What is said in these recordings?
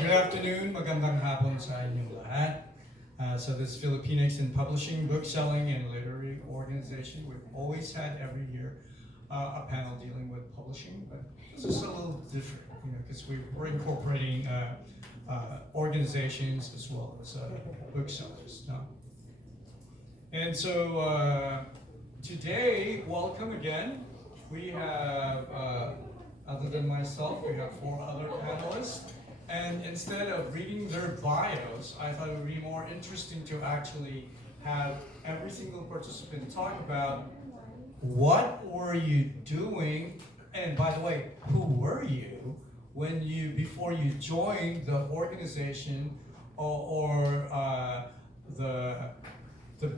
Good afternoon, magandang hapon sa inyong lahat. So this Filipinx in publishing, bookselling, and literary organization. We've always had every year a panel dealing with publishing, but this is a little different, because we're incorporating organizations as well as booksellers. No? And so today, welcome again. We have, other than myself, we have 4 other panelists. And instead of reading their bios, I thought it would be more interesting to actually have every single participant talk about what were you doing, and by the way, who were you before you joined the organization or the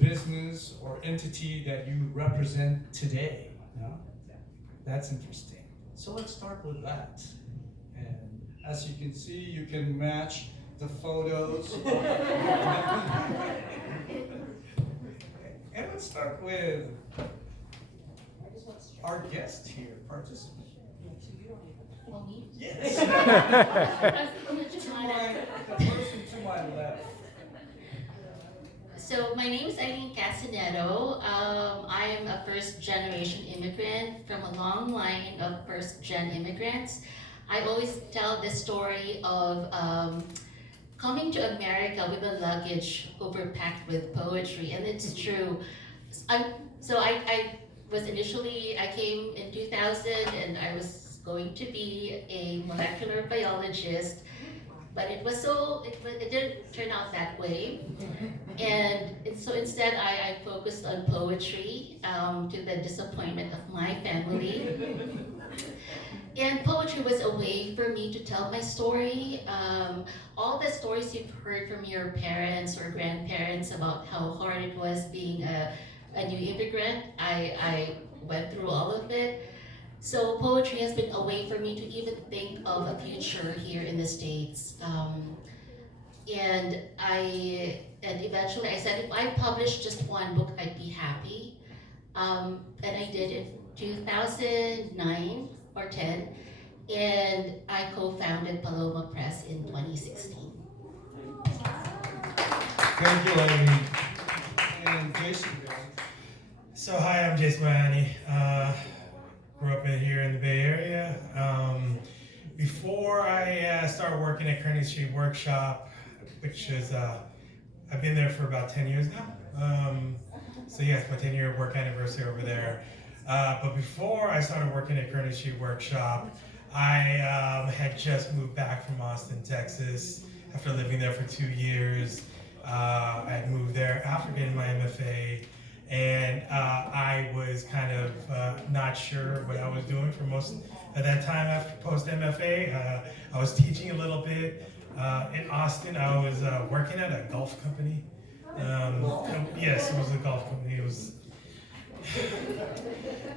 business or entity that you represent today. No? That's interesting. So let's start with that. And as you can see, you can match the photos. And let's start with our guest here, participant. Well, me? Yes. The person to my left. So my name is Aileen Cassinetto. I am a first-generation immigrant from a long line of first-gen immigrants. I always tell this story of coming to America with a luggage overpacked with poetry, and it's true. I came in 2000, and I was going to be a molecular biologist, but it didn't turn out that way. And so instead, I focused on poetry to the disappointment of my family. And poetry was a way for me to tell my story. All the stories you've heard from your parents or grandparents about how hard it was being a new immigrant, I went through all of it. So poetry has been a way for me to even think of a future here in the States. And eventually I said, if I published just one book, I'd be happy. And I did in 2009 or 10, and I co-founded Paloma Press in 2016. Thank you, Aileen. And Jason. So hi, I'm Jason Bayani. Grew up here in the Bay Area. Before I started working at Kearney Street Workshop, which is, I've been there for about 10 years now. So yeah, it's my 10-year work anniversary over there. But before I started working at Kearney Street Workshop, I had just moved back from Austin, Texas, after living there for 2 years. I had moved there after getting my MFA, and I was kind of not sure what I was doing for most of that time after post-MFA. I was teaching a little bit. In Austin, I was working at a golf company. Yes, it was a golf company. It was,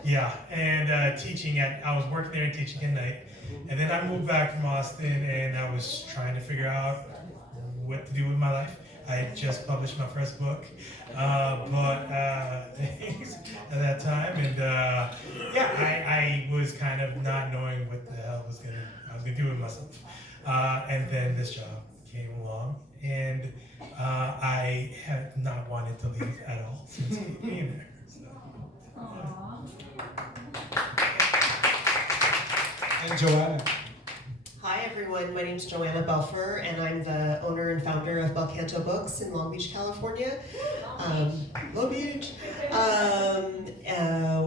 yeah, and I was working there and teaching at night. And then I moved back from Austin, and I was trying to figure out what to do with my life. I had just published my first book, at that time, and I was kind of not knowing what the hell I was gonna do with myself. And then this job came along, and I have not wanted to leave at all since being there. And Jhoanna. Hi everyone, my name is Jhoanna Belfer, and I'm the owner and founder of Belcanto Books in Long Beach, California. Long Beach!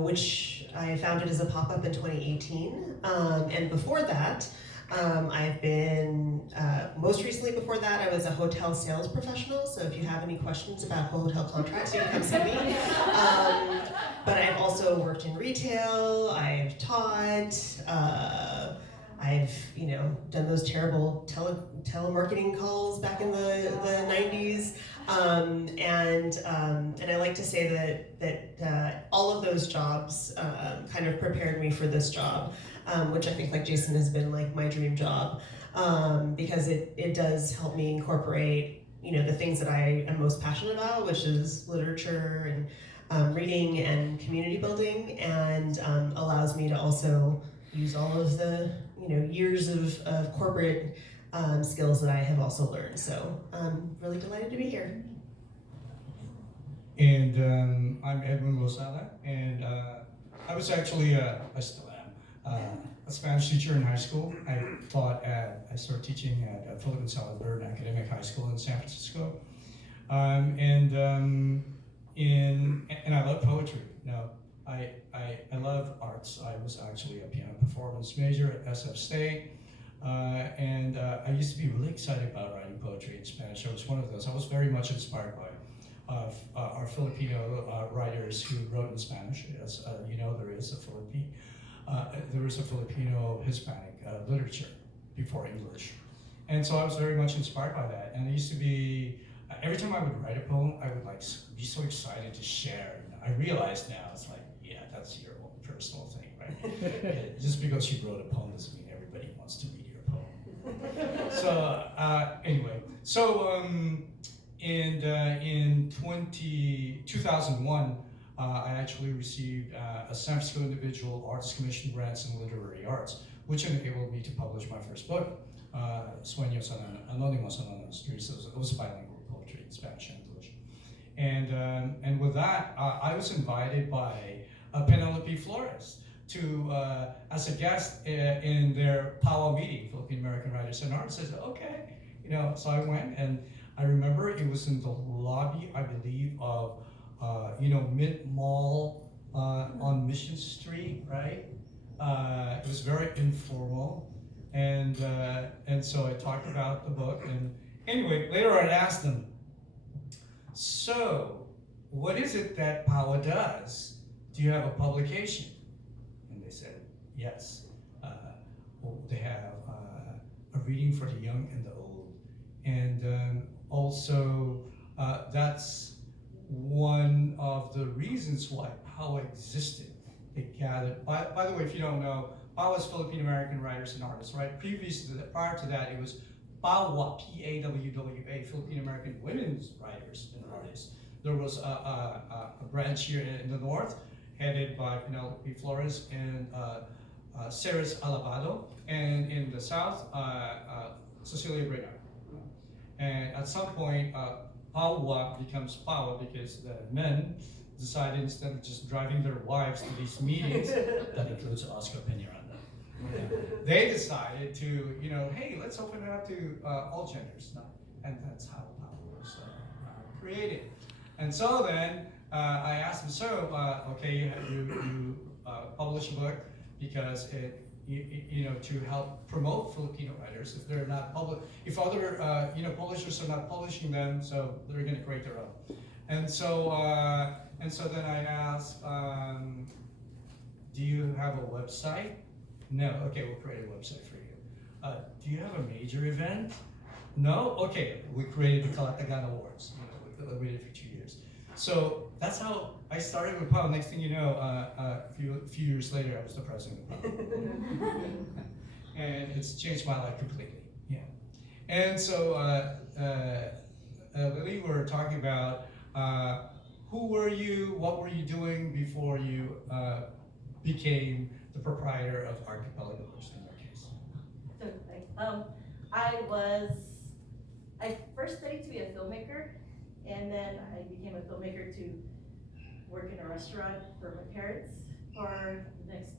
Which I founded as a pop-up in 2018. And before that, I've been, most recently before that, I was a hotel sales professional, so if you have any questions about hotel contracts, you can come see me. But I've also worked in retail, I've taught, I've done those terrible telemarketing calls back in the 90s, and I like to say that all of those jobs kind of prepared me for this job, which I think, like Jason, has been like my dream job, because it does help me incorporate the things that I am most passionate about, which is literature and reading and community building, and allows me to also use all of the years of corporate skills that I have also learned. So I'm really delighted to be here. And I'm Edwin Lozada, and I was actually, I still am, a Spanish teacher in high school. I started teaching at Filipinx Academic High School in San Francisco. And I love poetry. No, I love arts. I was actually a piano performance major at SF State. And I used to be really excited about writing poetry in Spanish. I was one of those. I was very much inspired by our Filipino writers who wrote in Spanish. As you know, there is a Filipino Hispanic literature before English. And so I was very much inspired by that. And I used to be, every time I would write a poem, I would like be so excited to share. And I realize now, it's like, yeah, that's your own personal thing, right? Just because you wrote a poem doesn't mean everybody wants to read your poem. So anyway, so in 2001, I actually received a San Francisco Individual Artist Commission grants in literary arts, which enabled me to publish my first book, Sueños Anónimos Anónimos. It was bilingual poetry in Spanish and English. And with that, I was invited by Penelope Flores to as a guest in their powwow meeting, Philippine American Writers and Artists. I said, okay, so I went, and I remember it was in the lobby, I believe, of Mint Mall on Mission Street, right? It was very informal, and so I talked about the book, and anyway, later I asked them, so what is it that powwow does? Do you have a publication? And they said, yes. They have a reading for the young and the old. And also, that's one of the reasons why powwow existed. They gathered, by the way, if you don't know, powwow is Philippine American Writers and Artists, right? Prior to that, it was PAWWA, P-A-W-W-A, Philippine American Women's Writers and Artists. There was a branch here in the north, headed by Penelope Flores and Ceres Alabado, and in the south, Cecilia Breda. And at some point, PAWWA becomes PAWWA because the men decided, instead of just driving their wives to these meetings, that includes Oscar Peñaranda, they decided to, hey, let's open it up to all genders. And that's how PAWWA was created. And so then, I asked them, so, okay, you publish a book because to help promote Filipino writers. If they're not if other publishers are not publishing them, so they're going to create their own. And so then I asked, do you have a website? No. Okay, we'll create a website for you. Do you have a major event? No. Okay, we created the Kalatagan Awards. We did it for 2 years. So that's how I started with PAWWA. Next thing you know, a few years later, I was the president of PAWWA. And it's changed my life completely. Yeah. And so Lily, we were talking about who were you, what were you doing before you became the proprietor of Archipelago Books in your case? I first studied to be a filmmaker, and then I became a filmmaker to work in a restaurant for my parents for the next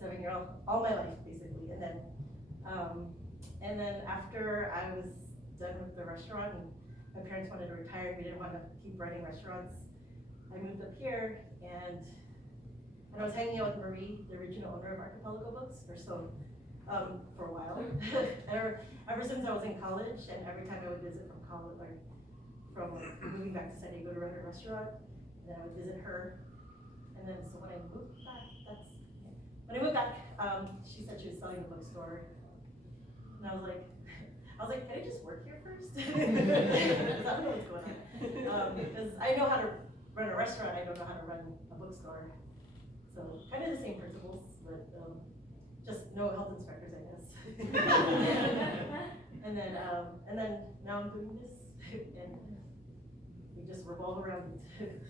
7 years, all my life basically. And then after I was done with the restaurant and my parents wanted to retire, we didn't want to keep running restaurants, I moved up here, and I was hanging out with Marie, the original owner of Archipelago Books, for a while. Ever since I was in college, and every time I would visit from college, from moving back to San Diego to run a restaurant, and then I would visit her. And then so when I moved back, she said she was selling the bookstore, and I was like, can I just work here first? Because I don't know what's going on. Because I know how to run a restaurant, I don't know how to run a bookstore. So kind of the same principles, but just no health inspectors, I guess. and then now I'm doing this, and we just revolve around it.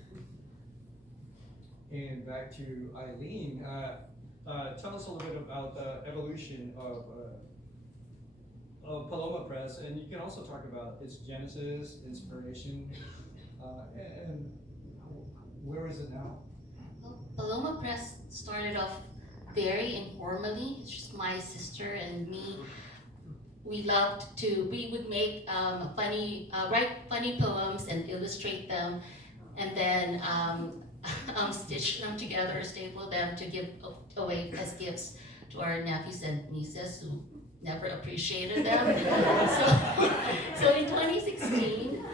And back to Aileen, tell us a little bit about the evolution of Paloma Press, and you can also talk about its genesis, inspiration, and where is it now? Well, Paloma Press started off very informally. It's just my sister and me. We would make write funny poems and illustrate them, and then stitch them together, staple them to give away as gifts to our nephews and nieces who never appreciated them. So in 2016,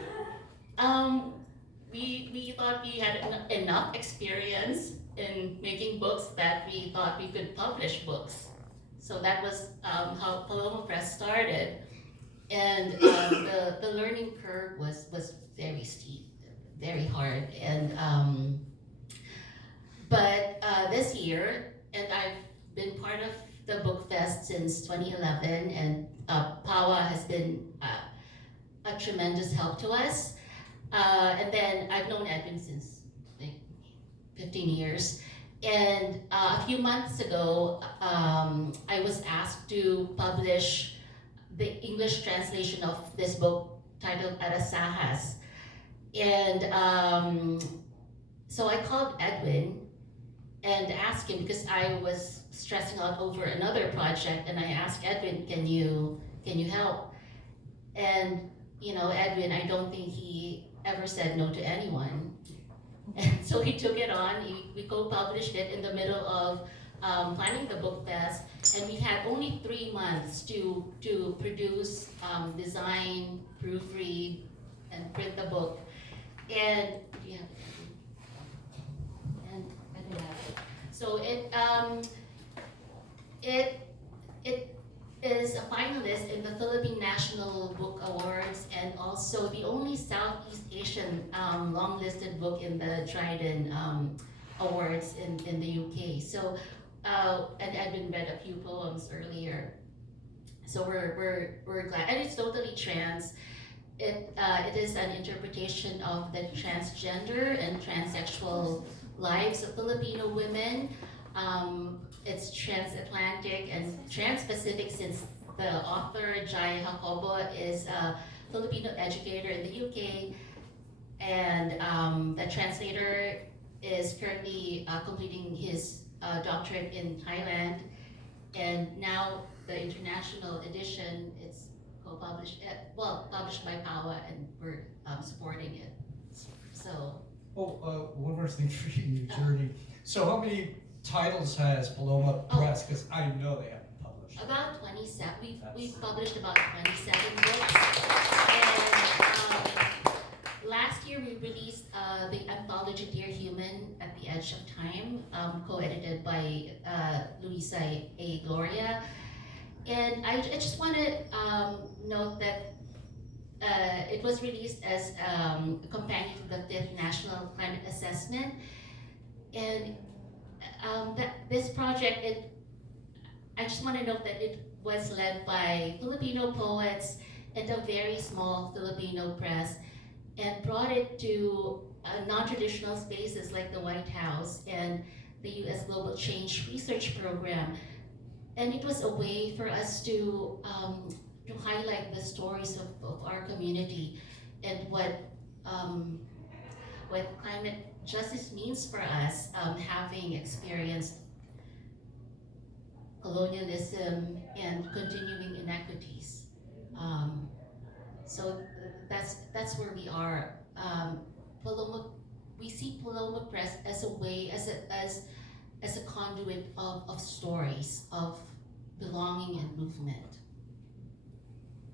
we thought we had enough experience in making books that we thought we could publish books. So that was how Paloma Press started. And the learning curve was very steep, very hard. And but this year, and I've been part of the Book Fest since 2011, and PAWA has been a tremendous help to us. And then I've known Edwin since like 15 years. And a few months ago, I was asked to publish the English translation of this book titled Arasahas. And so I called Edwin and asked him, because I was stressing out over another project, and I asked Edwin, can you help? And Edwin, I don't think he ever said no to anyone. And so he took it on. We co-published it in the middle of planning the book fest, and we had only 3 months to produce, design, proofread, and print the book. And yeah, and I don't have it. So it is a finalist in the Philippine National Book Awards, and also the only Southeast Asian long-listed book in the Dryden Awards in the UK. So, and Edwin read a few poems earlier. So we're glad, and it's totally trans. It is an interpretation of the transgender and transsexual lives of Filipino women. It's transatlantic and trans-Pacific, since the author, Jai Jacobo, is a Filipino educator in the UK, and the translator is currently completing his doctorate in Thailand, and now the international edition, it's co-published, published by PAWA, and we're supporting it. So. Oh, one more thing for you in your journey. So how many titles has Paloma Press? Because I know they haven't published. About 27. We've published about 27 books. And last year we released the anthology Dear Human at the Edge of Time, co-edited by Luisa A. Gloria. And I just want to note that it was released as a companion to the 5th National Climate Assessment. And this project, I just want to note that it was led by Filipino poets and a very small Filipino press, and brought it to non-traditional spaces like the White House and the U.S. Global Change Research Program. And it was a way for us to highlight the stories of our community and what climate justice means for us, having experienced colonialism and continuing inequities. So that's where we are. We see Paloma Press as a way, as a conduit of stories of belonging and movement.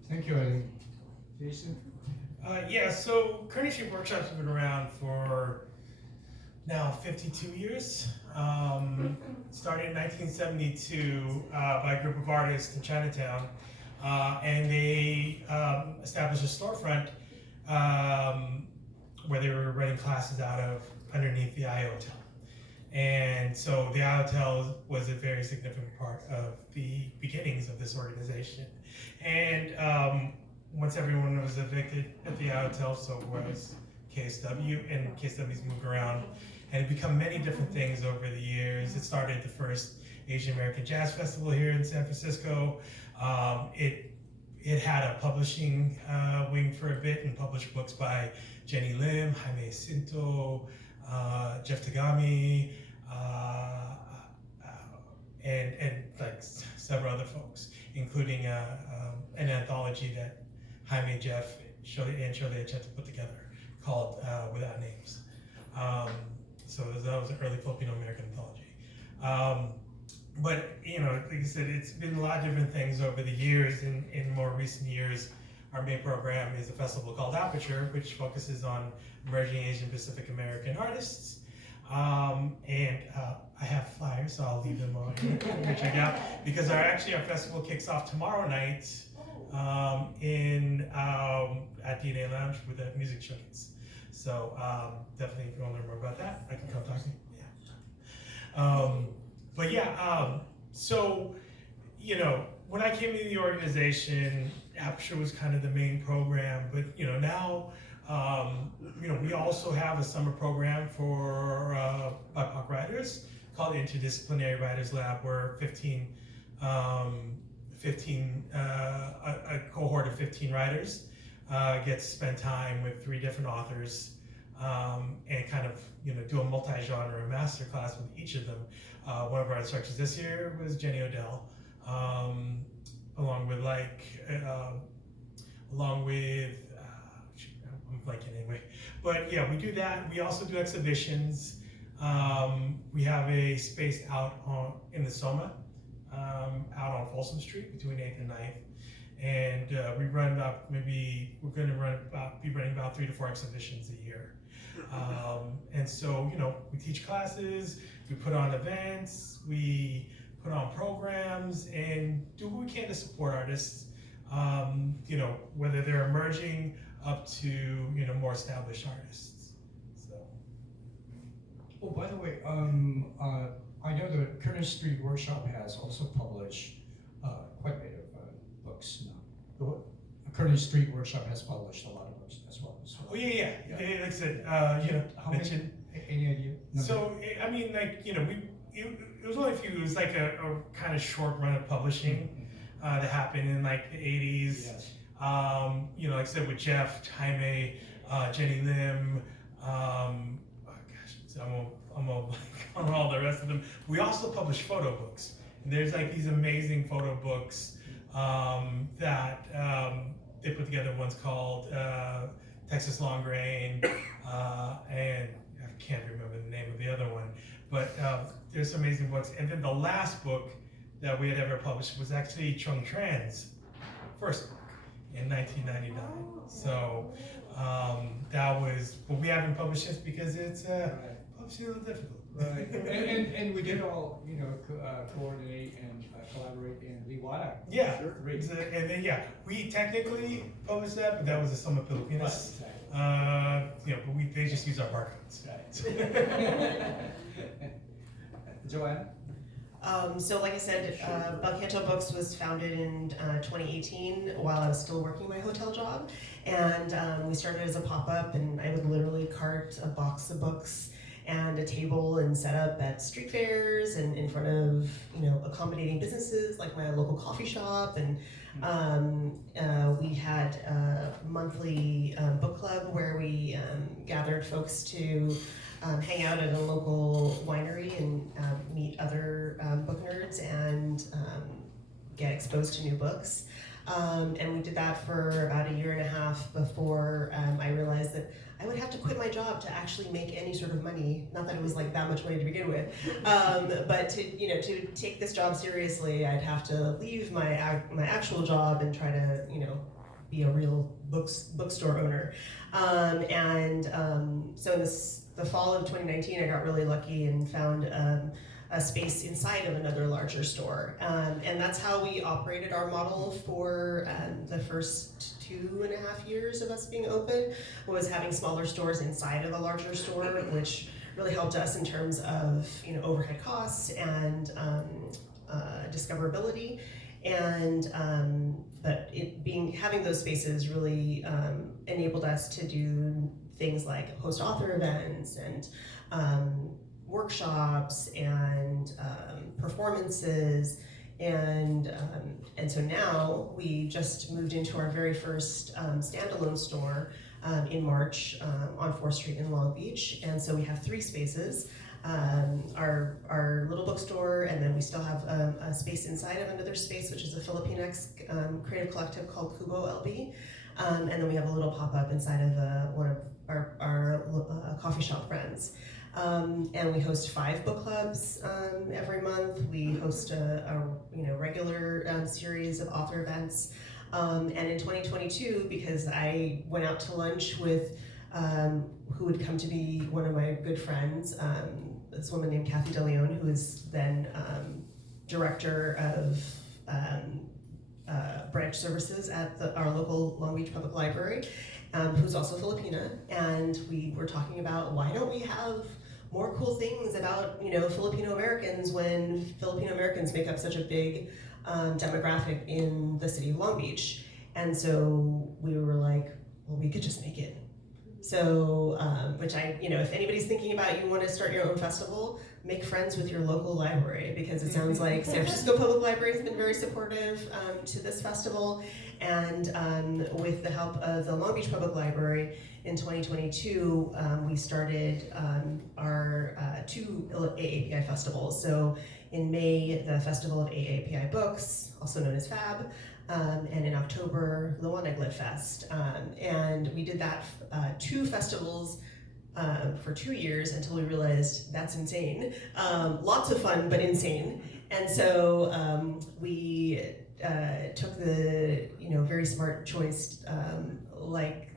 Thank you, Aileen. Jason? Yeah, so Kearney Street Workshops have been around for now 52 years. Started in 1972 by a group of artists in Chinatown, and they established a storefront where they were running classes out of underneath the I Hotel. And so the I Hotel was a very significant part of the beginnings of this organization. And once everyone was evicted at the I Hotel, so was KSW, and KSW's moved around and become many different things over the years. It started the first Asian American Jazz Festival here in San Francisco. It it had a publishing wing for a bit and published books by Jenny Lim, Jaime Cinto, Jeff Tagami, and like several other folks, including an anthology that Jaime, Jeff, Shirley, and Shirley had to put together called Without Names. So that was an early Filipino American anthology. But like I said, it's been a lot of different things over the years. In more recent years, our main program is a festival called Aperture, which focuses on emerging Asian Pacific American artists. I have flyers, so I'll leave them on here to check out, because our festival kicks off tomorrow night at DNA Lounge with the music showcase. So definitely, if you want to learn more about that, I can come talk to you. But yeah, so when I came into the organization, Aperture was kind of the main program. But now, we also have a summer program for BIPOC writers called Interdisciplinary Writers Lab, where a cohort of 15 writers gets to spend time with 3 different authors and kind of do a multi-genre masterclass with each of them. One of our instructors this year was Jenny Odell, along with I'm blanking anyway. But yeah, we do that. We also do exhibitions. We have a space out in the Soma, out on Folsom Street between 8th and 9th. And we run we're going to be running about 3 to 4 exhibitions a year. And so, we teach classes, we put on events, we put on programs, and do what we can to support artists, whether they're emerging up to, more established artists. So. Oh, by the way, I know the Curtis Street Workshop has also published quite a bit of books now. The what? Curtis Street Workshop has published a lot of books as well. So. Oh yeah. Like I said, How many? Any idea? Number? So I mean, it was only a few. It was like a kind of short run of publishing that happened in like the 80s. Yes. Like I said, with Jeff, Jaime, Jenny Lim, I'm all blank on all the rest of them. We also publish photo books. And there's like these amazing photo books that they put together. One's called Texas Long Grain, and I can't remember the name of the other one. But there's some amazing books. And then the last book that we had ever published was actually Chung Tran's first book in 1999. So that was, but we haven't published it because it's publishing a little difficult. Right, and we did all coordinate and collaborate in Liwanag. Yeah, sure. And then we technically published that, but that was a Summit Filipinas. Right, but they just use our barcodes. Right. Jhoanna? So like I said, Belcanto Books was founded in 2018 while I was still working my hotel job. And we started as a pop-up, and I would literally cart a box of books and a table and set up at street fairs and in front of accommodating businesses like my local coffee shop. And we had a monthly book club where we gathered folks to hang out at a local winery and meet other book nerds and get exposed to new books. And we did that for about a year and a half before I realized that I would have to quit my job to actually make any sort of money. Not that it was like that much money to begin with, but to take this job seriously, I'd have to leave my actual job and try to be a real bookstore owner. So in the fall of 2019, I got really lucky and found a space inside of another larger store. And that's how we operated our model for the first 2.5 years of us being open, was having smaller stores inside of a larger store, which really helped us in terms of overhead costs and discoverability. And but having those spaces really enabled us to do things like host author events and workshops and performances And so now we just moved into our very first standalone store in March on 4th Street in Long Beach. And so we have 3 spaces. Our little bookstore, and then we still have a space inside of another space, which is a Filipinx creative collective called Kubo LB. And then we have a little pop-up inside of one of our coffee shop friends. And we host 5 book clubs every month. We host a regular series of author events. And in 2022, because I went out to lunch with who would come to be one of my good friends, this woman named Kathy DeLeon, who is then director of branch services at our local Long Beach Public Library, who's also Filipina, and we were talking about why don't we have more cool things about Filipino Americans when Filipino Americans make up such a big demographic in the city of Long Beach. And so we were like, well, we could just make it. So, which if anybody's thinking about you want to start your own festival, make friends with your local library, because it sounds like San Francisco Public Library has been very supportive to this festival. And with the help of the Long Beach Public Library in 2022, we started our 2 AAPI festivals. So in May, the Festival of AAPI Books, also known as FAB, and in October, Lozada Lit Fest. And we did that 2 festivals for 2 years until we realized that's insane. Lots of fun, but insane. And so we took the very smart choice, like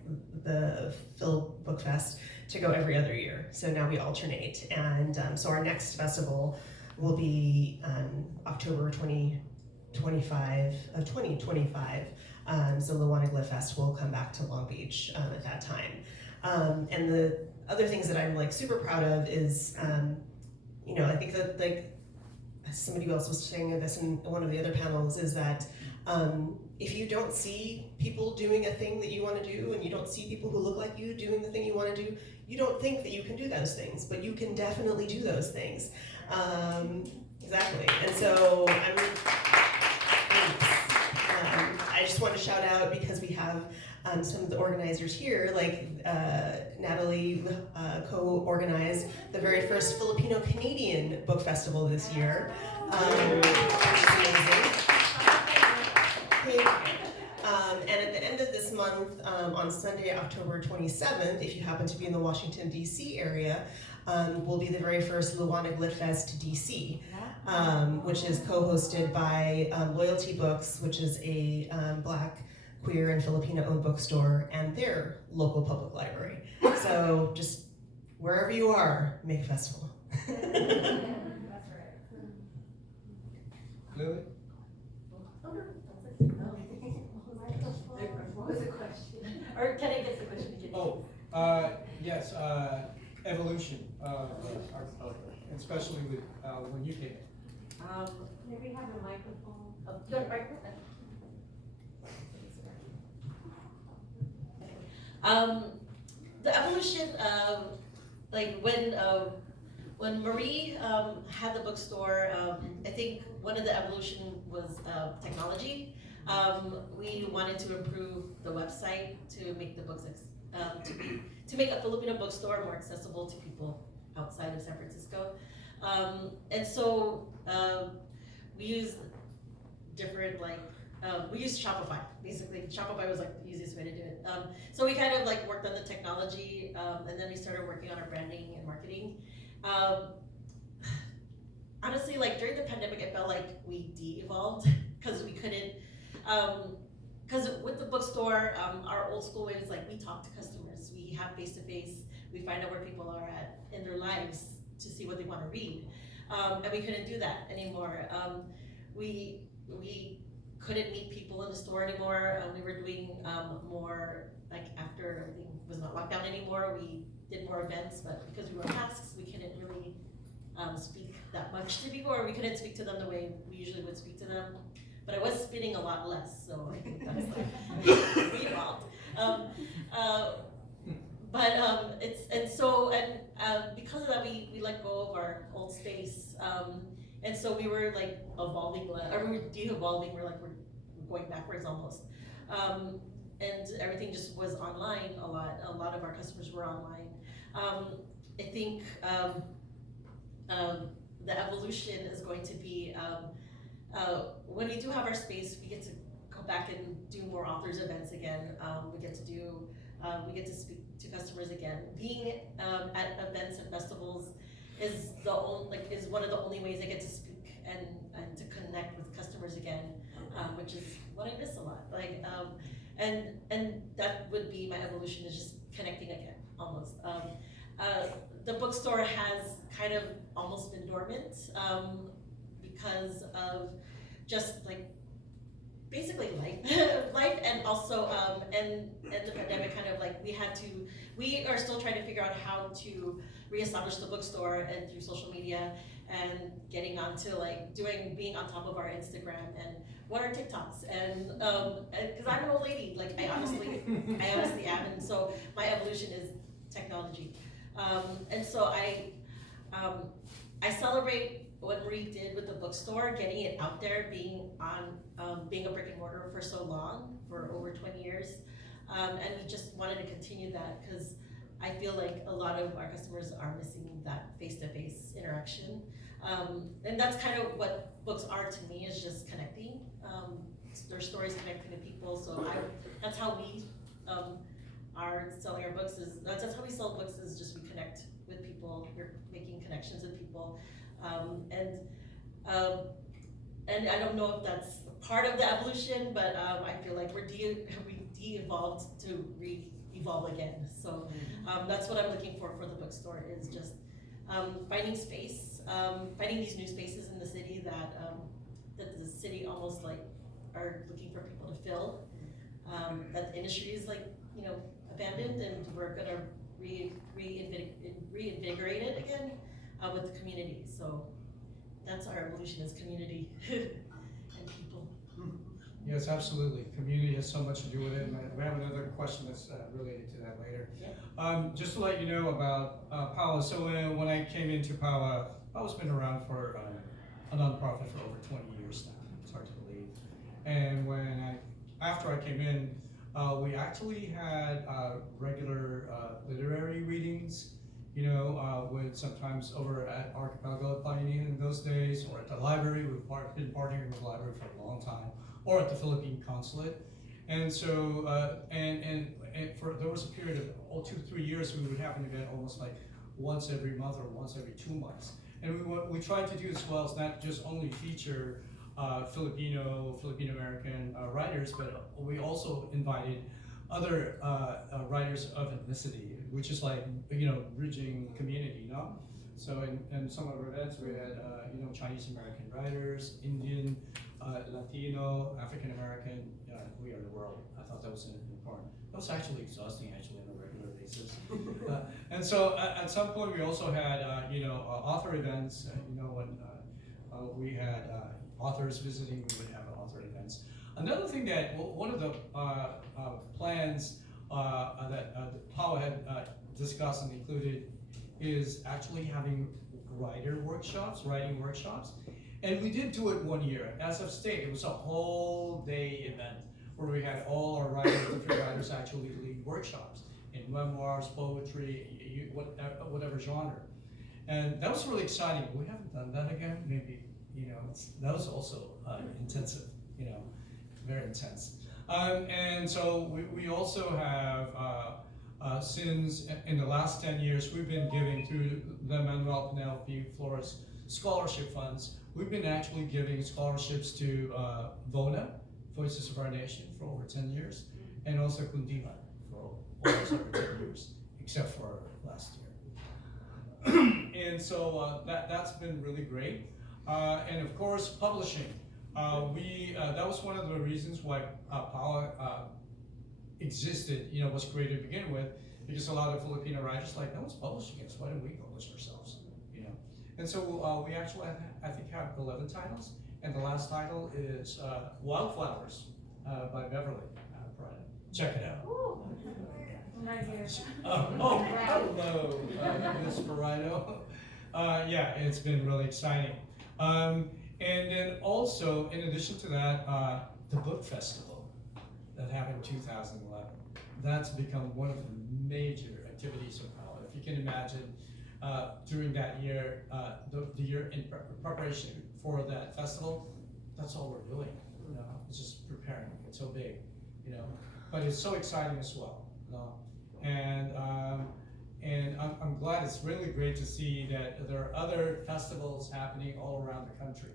the FilbookFest, to go every other year. So now we alternate. And so our next festival will be October 2025. So Lozada Lit Fest will come back to Long Beach at that time. And the other things that I'm super proud of is, I think that somebody else was saying this in one of the other panels, is that if you don't see people doing a thing that you want to do, and you don't see people who look like you doing the thing you want to do, you don't think that you can do those things, but you can definitely do those things. Exactly. And so I just want to shout out, because we have some of the organizers here, like Natalie co-organized the very first Filipino-Canadian book festival this year, which is amazing. And at the end of this month, on Sunday, October 27th, if you happen to be in the Washington, D.C. area, will be the very first Lozada Lit Fest DC, which is co-hosted by Loyalty Books, which is a Black, queer, and Filipino-owned bookstore, and their local public library. So just wherever you are, make a festival. Lily? What was the question? Or can I get the question again? Oh, yes, evolution, especially with when you came in. Maybe have a microphone. Your microphone. The evolution of when Marie had the bookstore, I think one of the evolution was technology. We wanted to improve the website to make the books to make a Filipino bookstore more accessible to people outside of San Francisco. And so we used different we used Shopify, basically. Shopify was the easiest way to do it. So we kind of worked on the technology, and then we started working on our branding and marketing. Honestly, during the pandemic, I felt like we de-evolved because we couldn't, because with the bookstore, our old school way was we talk to customers, we have face-to-face, we find out where people are at in their lives to see what they want to read. And we couldn't do that anymore. We couldn't meet people in the store anymore. We were doing more, after everything was not locked down anymore, we did more events, but because we wore masks, we couldn't really speak that much to people, or we couldn't speak to them the way we usually would speak to them. But I was spinning a lot less, so I think that's we evolved. Because of that, we let go of our old space, And so we were like evolving, or we were de-evolving, we're going backwards almost. And everything just was online a lot. A lot of our customers were online. I think the evolution is going to be, when we do have our space, we get to go back and do more authors events again. We get to speak to customers again. Being at events and festivals is one of the only ways I get to speak and to connect with customers again, which is what I miss a lot. And that would be my evolution, is just connecting again, almost. The bookstore has kind of almost been dormant because of just basically life, and also and the pandemic kind of we are still trying to figure out how to reestablish the bookstore, and through social media and getting onto being on top of our Instagram and what are TikToks, and because I'm an old lady, I honestly am, and so my evolution is technology, and so I celebrate what Marie did with the bookstore, getting it out there, being a brick and mortar for so long, for over 20 years, and we just wanted to continue that because I feel like a lot of our customers are missing that face-to-face interaction, and that's kind of what books are to me, is just connecting. Their stories connecting to people, so that's how we are selling our books. That's how we sell books, is just we connect with people. We're making connections with people, and I don't know if that's part of the evolution, but I feel like we de-evolved to re-evolve again. So that's what I'm looking for the bookstore, is just finding space, finding these new spaces in the city that the city almost are looking for people to fill. That the industry is abandoned, and we're gonna reinvigorate it again with the community. So that's our evolution, is community and people. Yes, absolutely. Community has so much to do with it. And we have another question that's related to that later. Yeah. Just to let you know about PAWA. So when I came into PAWA, PAWA's been around for a nonprofit for over 20 years now. It's hard to believe. And after I came in, we actually had regular literary readings, with sometimes over at Archipelago Bayani in those days, or at the library. We've been partnering with the library for a long time, or at the Philippine consulate. And so, there was a period of 2-3 years, we would have an event almost once every month or once every 2 months. And we tried to do as well as not just only feature Filipino American writers, but we also invited other writers of ethnicity, which is bridging community, So in some of our events, we had Chinese American writers, Indian, Latino, African American. We are the world. I thought that was important. That was actually exhausting, on a regular basis. And so at some point, we also had author events. When we had authors visiting, we would have author events. Another thing that one of the plans that PAWA had discussed and included is actually having writing workshops. And we did do it 1 year. As of state, it was a whole day event where we had all our different writers actually lead workshops in memoirs, poetry, whatever genre. And that was really exciting. We haven't done that again. Maybe, that was also intensive, very intense. And so we also have, since in the last 10 years, we've been giving through the Manuel Penelope Flores scholarship funds. We've been actually giving scholarships to VONA, Voices of Our Nation, for over 10 years, and also Kundiman for almost over 10 years, except for last year. And so that's been really great. And of course, publishing. That was one of the reasons why PAWA existed, was created to begin with, because a lot of Filipino writers no one's publishing us, why don't we publish ourselves, And so we actually, I think, have 11 titles, and the last title is Wildflowers by Beverly Prijoles. Check it out. Ooh. Right here. Hello, Ms. Prijoles. Yeah, it's been really exciting. And then also, in addition to that, the book festival that happened in 2011. That's become one of the major activities of Powell. If you can imagine, during that year, the year in preparation for that festival, that's all we're doing. You know, it's just preparing. It's so big, you know, but it's so exciting as well. You know? And I'm glad. It's really great to see that there are other festivals happening all around the country.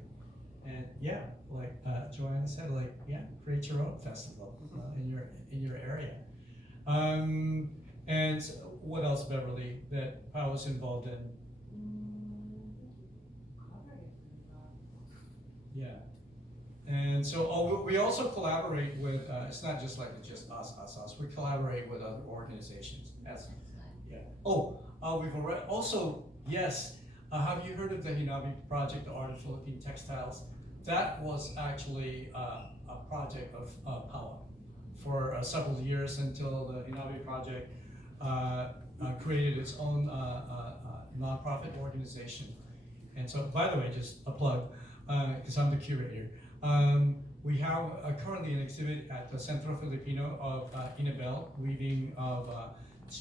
And yeah, like Jhoanna said, like yeah, create your own festival in your area. And what else, Beverly, that I was involved in? Yeah. And so we also collaborate with, it's not just like just us. We collaborate with other organizations. Yeah. Oh, we've already, also, yes, have you heard of the Hinabi project, the Art of Philippine Textiles? That was actually a project of Paula for several years until the Hinabi project created its own nonprofit organization. And so, by the way, just a plug, because I'm the curator. We have currently an exhibit at the Centro Filipino of Inabel, weaving of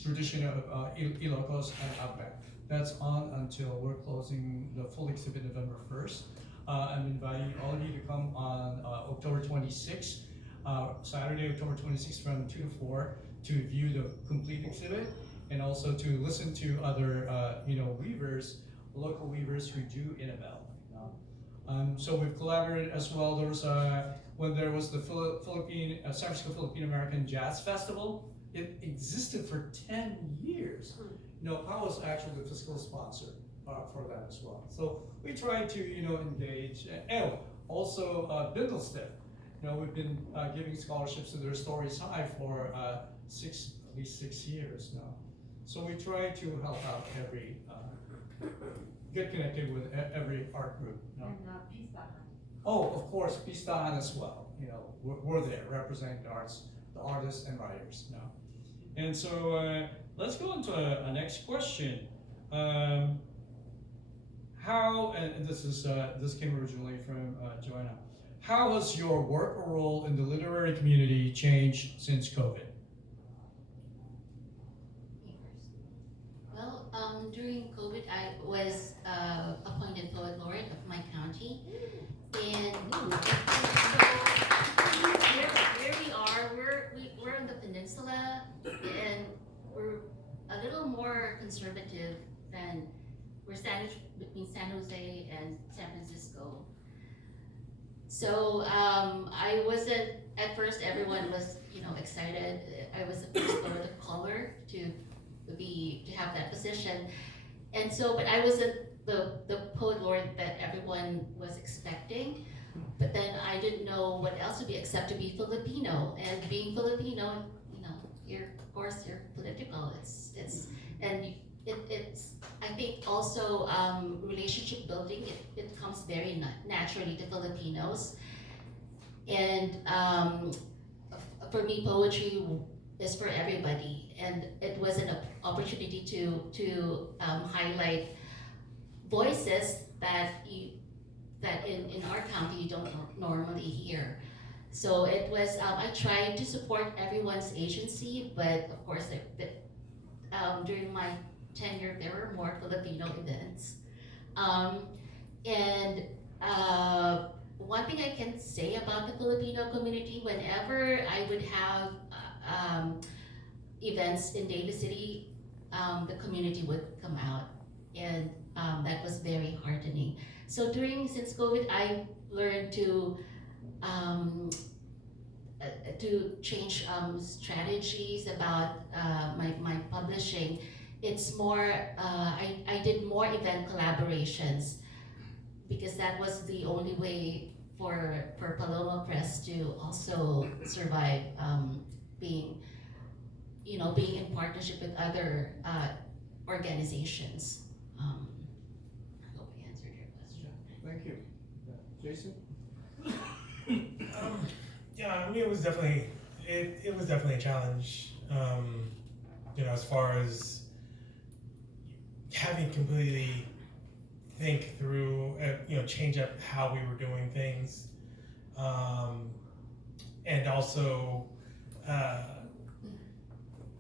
tradition of Ilocos and Abra. That's on until we're closing the full exhibit November 1st. I'm inviting all of you to come on October 26th, Saturday, October 26th from 2 to 4 to view the complete exhibit and also to listen to other weavers, local weavers who do Inabel. So we've collaborated as well. There was when there was the San Francisco Filipino American Jazz Festival. It existed for 10 years. Powell was actually the fiscal sponsor for that as well. So we try to engage. And also Bindlestiff. We've been giving scholarships to their Stories High for at least six years now. So we try to help out every. Get connected with every art group. And Pistahan. Oh, of course, Pistahan as well. We're there representing the arts, the artists and writers. And so let's go into a next question. How, and this came originally from Jhoanna. How has your work or role in the literary community changed since COVID? Well, during COVID, I was appointed poet laureate of my county, and where we are, we're on the peninsula, and we're a little more conservative than we're sandwiched between San Jose and San Francisco. So I wasn't at first. Everyone was excited. I was the first poet of color to have that position, and so but I wasn't the poet laureate that everyone was expecting. But then I didn't know what else would be except to be Filipino, and being Filipino, you're political. It's I think also relationship building. It comes very naturally to Filipinos, and for me, poetry is for everybody, and it was an opportunity to highlight voices that in our county you don't normally hear. So it was I tried to support everyone's agency, but of course during my tenure there were more Filipino events, and one thing I can say about the Filipino community, whenever I would have events in Davis City, the community would come out, and that was very heartening. So since COVID, I learned to change strategies about my publishing. It's more, I did more event collaborations because that was the only way for Paloma Press to also survive, being in partnership with other organizations. I hope I answered your question. Thank you. Jason? Yeah, I mean, it was definitely a challenge. As far as having completely think through, change up how we were doing things, and also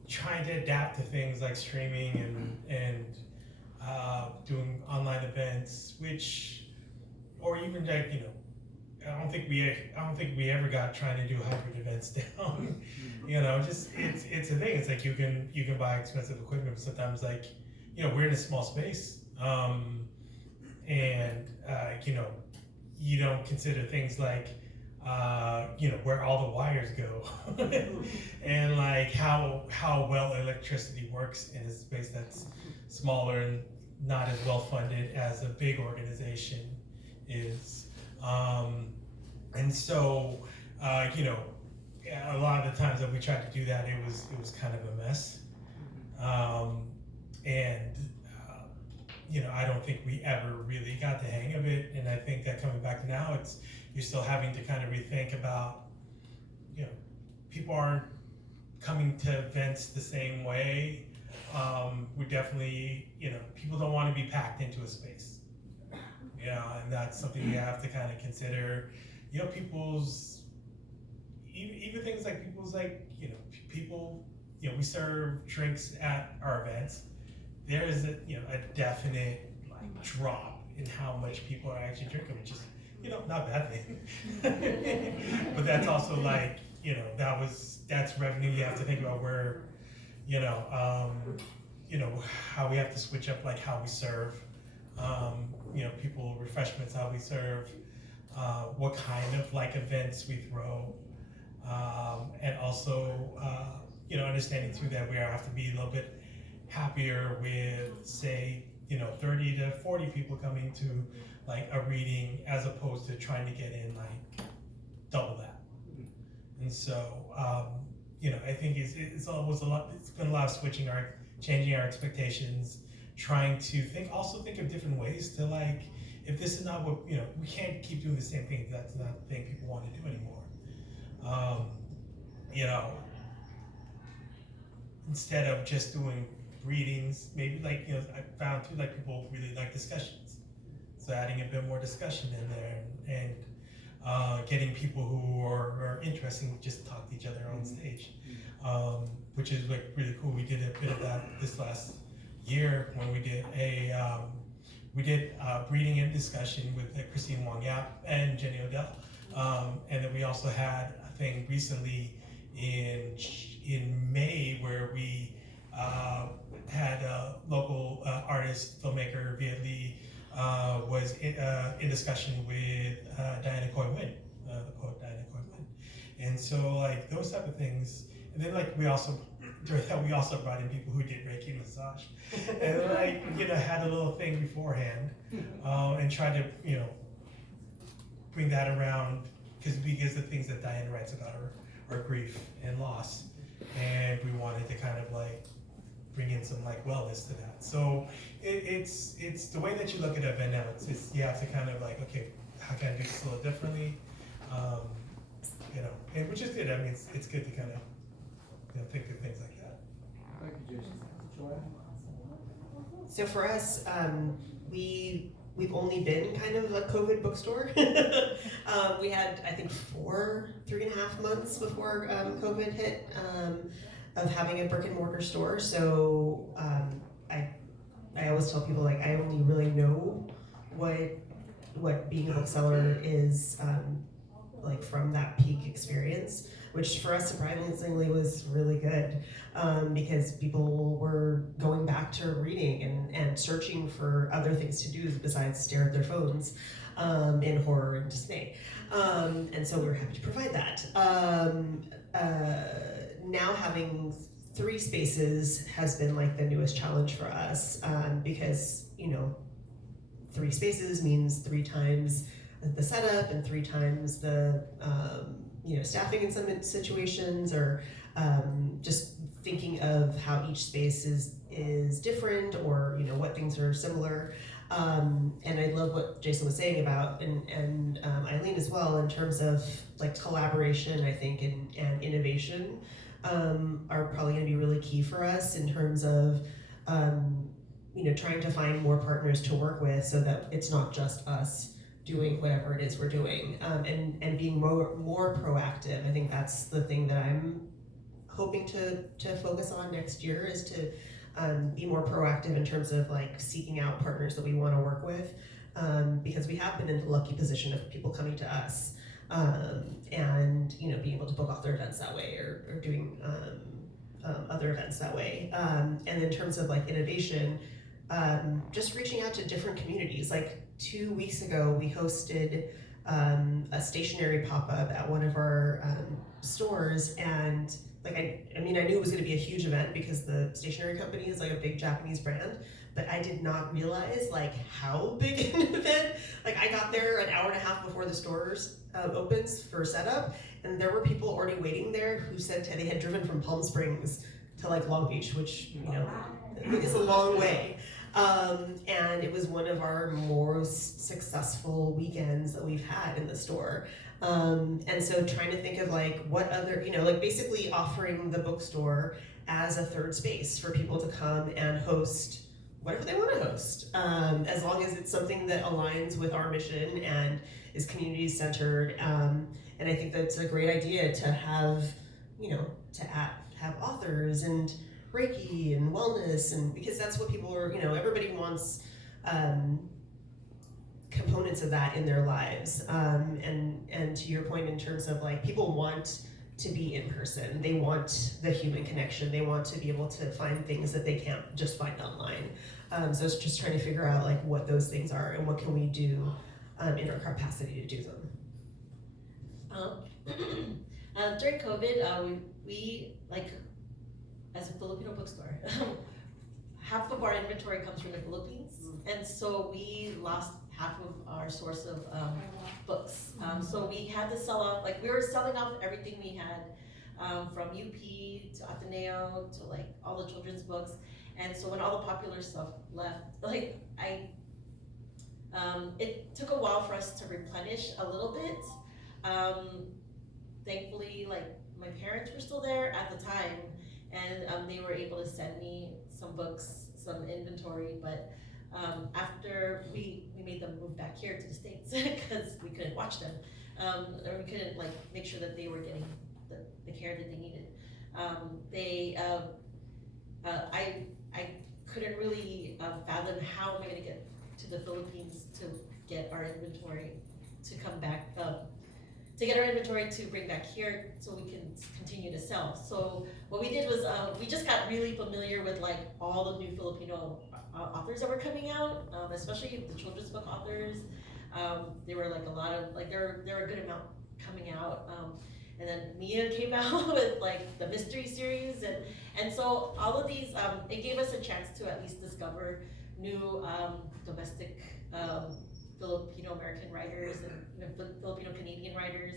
trying to adapt to things like streaming and doing online events, or even like, I don't think we ever got trying to do hybrid events down. Just it's a thing. It's like you can buy expensive equipment, but sometimes like, we're in a small space, and you don't consider things like where all the wires go, and like how well electricity works in a space that's smaller and not as well funded as a big organization is. And so, a lot of the times that we tried to do that, it was kind of a mess. I don't think we ever really got the hang of it. And I think that coming back now, you're still having to kind of rethink about, people aren't coming to events the same way. We definitely, people don't want to be packed into a space. And that's something you have to kind of consider. People's, even things like people, we serve drinks at our events. There is a definite drop in how much people are actually drinking, which is, not a bad thing. But that's also like, that's revenue you have to think about where, how we have to switch up like how we serve, people refreshments, how we serve, what kind of like events we throw, and also, understanding too that we have to be a little bit happier with, say, 30 to 40 people coming to like a reading as opposed to trying to get in like double that. And so, I think it's always it's been a lot of changing our expectations, trying to think of different ways to like, if this is not what, we can't keep doing the same thing. That's not the thing people want to do anymore. Instead of just doing readings, maybe like, I found too, like people really like discussions. So adding a bit more discussion in there and getting people who are interested just talk to each other on stage, which is like really cool. We did a bit of that this last year when we did reading and discussion with Christine Wong Yap and Jenny Odell, and then we also had a thing recently in May where we had a local artist, filmmaker, Viet Lee, was in discussion with Diana Coy Wynn, the poet Diana Coy Wynn. And so like those type of things, and then like we also brought in people who did Reiki massage, and like had a little thing beforehand, and tried to bring that around because the things that Diana writes about are grief and loss, and we wanted to kind of like bring in some like wellness to that. So it's the way that you look at an event now. It's you have to kind of like, okay, how can I do this a little differently? And which is good. I mean, it's good to kind of think of things like that. Thank you, Jason. Jhoanna? So for us, we've only been kind of a COVID bookstore. We had, I think, 3.5 months before COVID hit of having a brick and mortar store. So I always tell people like I only really know what being a bookseller is like from that peak experience, which for us surprisingly was really good, because people were going back to reading and searching for other things to do besides stare at their phones in horror and dismay. And so we were happy to provide that. Now having 3 spaces has been like the newest challenge for us, because 3 spaces means 3 times the setup and 3 times the staffing in some situations, or just thinking of how each space is different, or what things are similar. And I love what Jason was saying about, and Aileen as well, in terms of like collaboration, I think, and innovation are probably going to be really key for us in terms of trying to find more partners to work with so that it's not just us doing whatever it is we're doing, and being more proactive. I think that's the thing that I'm hoping to focus on next year, is to be more proactive in terms of like seeking out partners that we want to work with, because we have been in the lucky position of people coming to us, and being able to book off their events that way, or doing other events that way. And in terms of like innovation, just reaching out to different communities. Like 2 weeks ago, we hosted a stationery pop-up at one of our stores, and like I knew it was going to be a huge event because the stationery company is like a big Japanese brand, but I did not realize like how big an event. Like I got there an hour and a half before the stores opens for setup, and there were people already waiting there who said they had driven from Palm Springs to like Long Beach, which is a long way. And it was one of our most successful weekends that we've had in the store. And so trying to think of like what other, like basically offering the bookstore as a third space for people to come and host whatever they want to host, as long as it's something that aligns with our mission and is community centered. And I think that's a great idea to have, have authors and Reiki and wellness, and because that's what people are, everybody wants components of that in their lives. And to your point, in terms of like, people want to be in person, they want the human connection, they want to be able to find things that they can't just find online. So it's just trying to figure out like what those things are and what can we do in our capacity to do them. During COVID, we like, as a Filipino bookstore, half of our inventory comes from the Philippines, and so we lost half of our source of books. So we had to sell off, like we were selling off everything we had, from UP to Ateneo to like all the children's books. And so when all the popular stuff left, like it took a while for us to replenish a little bit. Thankfully, like my parents were still there at the time, and they were able to send me some books, some inventory, but after we made them move back here to the States because we couldn't watch them, or we couldn't like make sure that they were getting the care that they needed. I couldn't really fathom how am I gonna get to the Philippines to get our inventory to come back, to get our inventory to bring back here so we can continue to sell. So what we did was we just got really familiar with like all the new Filipino authors that were coming out, especially the children's book authors. There were like a lot of, like there were a good amount coming out. And then Mia came out with like the mystery series, and so all of these, it gave us a chance to at least discover new domestic Filipino American writers and Filipino Canadian writers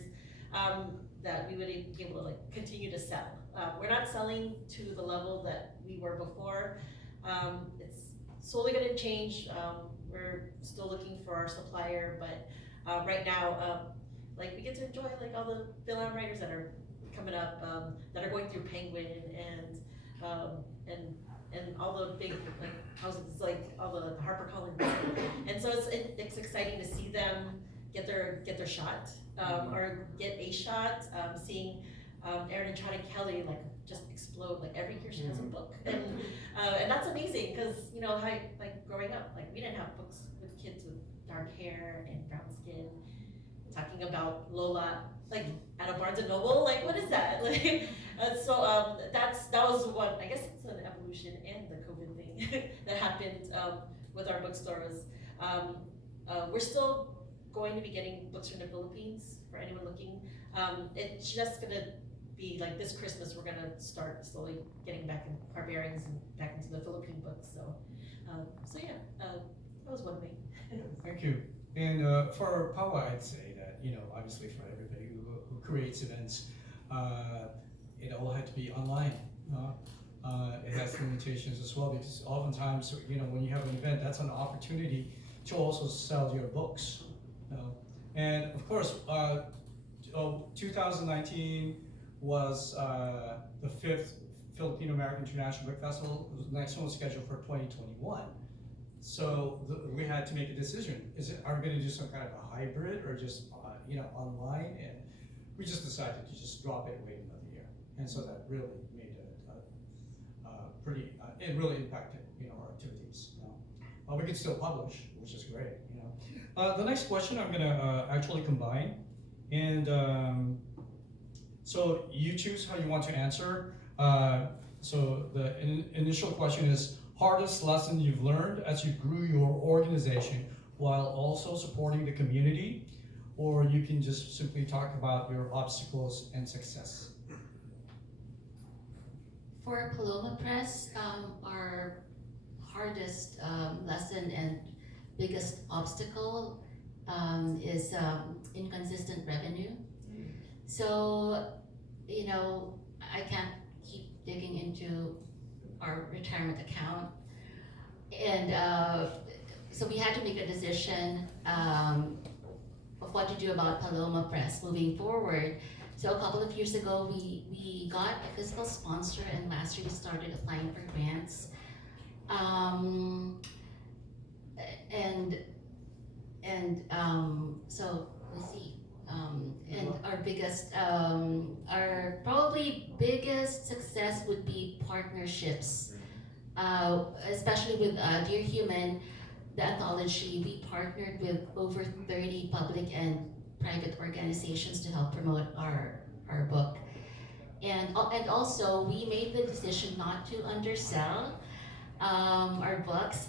that we would be able to like continue to sell. We're not selling to the level that we were before. It's slowly going to change. We're still looking for our supplier, but right now, like we get to enjoy like all the Filipino writers that are coming up, that are going through Penguin and all the big like houses, like all the HarperCollins, and so it's exciting to see them get their shot, or get a shot. Seeing Erin and Chad and Kelly like just explode. Like every year she has a book, and that's amazing because like growing up, like we didn't have books with kids with dark hair and brown skin talking about Lola like at a Barnes and Noble. Like what is that? Like so that was one. I guess it's an evolution and the COVID thing that happened with our bookstores. We're still going to be getting books from the Philippines for anyone looking. It's just gonna be like this Christmas we're gonna start slowly getting back in our bearings and back into the Philippine books. So yeah, that was one thing. Thank you. And for Paula, I'd say that, obviously for everybody who creates events, it all had to be online. It has limitations as well, because oftentimes, when you have an event, that's an opportunity to also sell your books. And of course, 2019 was the 5th Filipino American International Book Festival. The next one was scheduled for 2021. we had to make a decision. Are we going to do some kind of a hybrid or just online? And we just decided to just drop it and wait another year. And so that really made it really impacted our activities. We can still publish, which is great. The next question I'm going to actually combine, and so you choose how you want to answer. So the initial question is, hardest lesson you've learned as you grew your organization while also supporting the community, or you can just simply talk about your obstacles and success. For Paloma Press, our hardest lesson and biggest obstacle is inconsistent revenue. So, I can't keep digging into our retirement account. And so we had to make a decision of what to do about Paloma Press moving forward. So a couple of years ago, we got a fiscal sponsor, and last year we started applying for grants. So let's see. And our biggest, our probably biggest success would be partnerships, especially with Dear Human, the anthology. We partnered with over 30 public and private organizations to help promote our book. And also, we made the decision not to undersell our books.